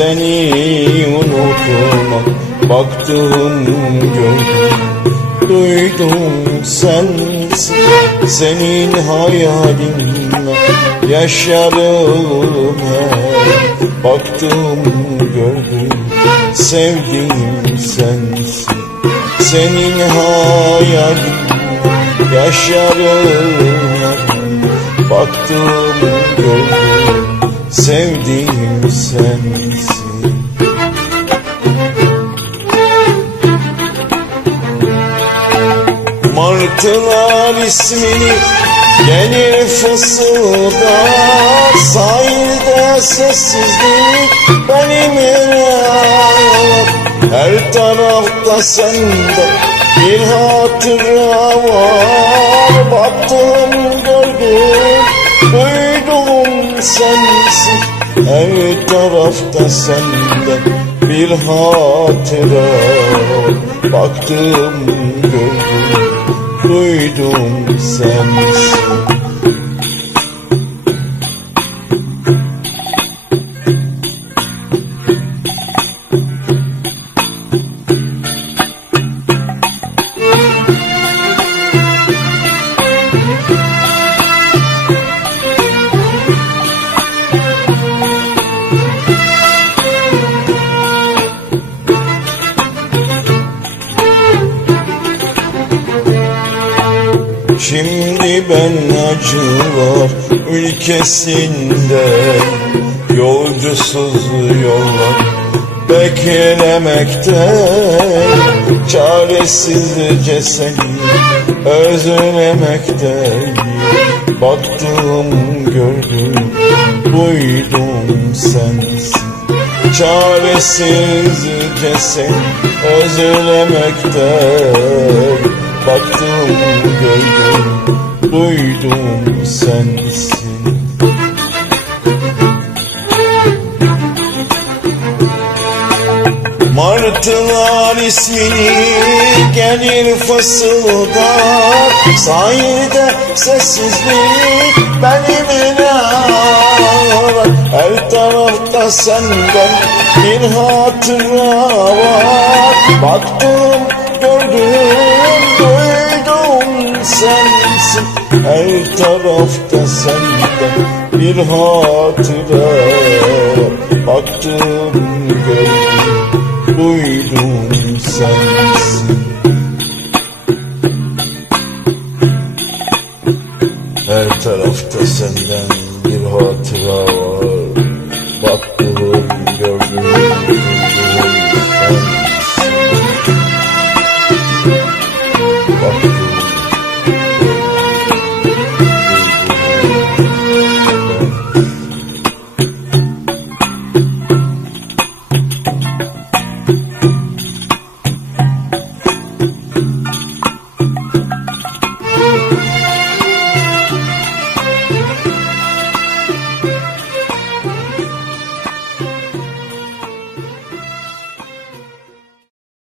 seni unutma. Baktım gördüm, duydum sensin. Senin hayalinle yaşarım hep. Baktım gördüm, sevdiğim sensin. Senin hayalinle yaşarım hep. Baktım gördüm, sevdiğim sensin. Martılar ismini gelir fısıldar. Sahilde sessizlik benimle ağlar. Her tarafta sende bir hatıra var. Baktım gördüm, duydum sensin. Her tarafta sende bir hatıra. Baktım gördüm, duydum sensin. Şimdi ben acılar ülkesinde, yolcusuz yollar beklemekte. Çaresizce seni özlemekteyim. Baktım gördüm, duydum sensin. Çaresizce seni özlemekteyim. Baktım gördüm, duydum sensin. Martılar ismini gelir fısıldar. Sahilde sessizlik benimle ağlar. Her tarafta senden bir hatıra var. Baktım gördüm, duydum sensin. Her tarafta senden bir hatıra. Baktım gördüm, duydum sensin. Her tarafta senden bir hatıra var. Baktım gördüm, duydum sensin. Baktım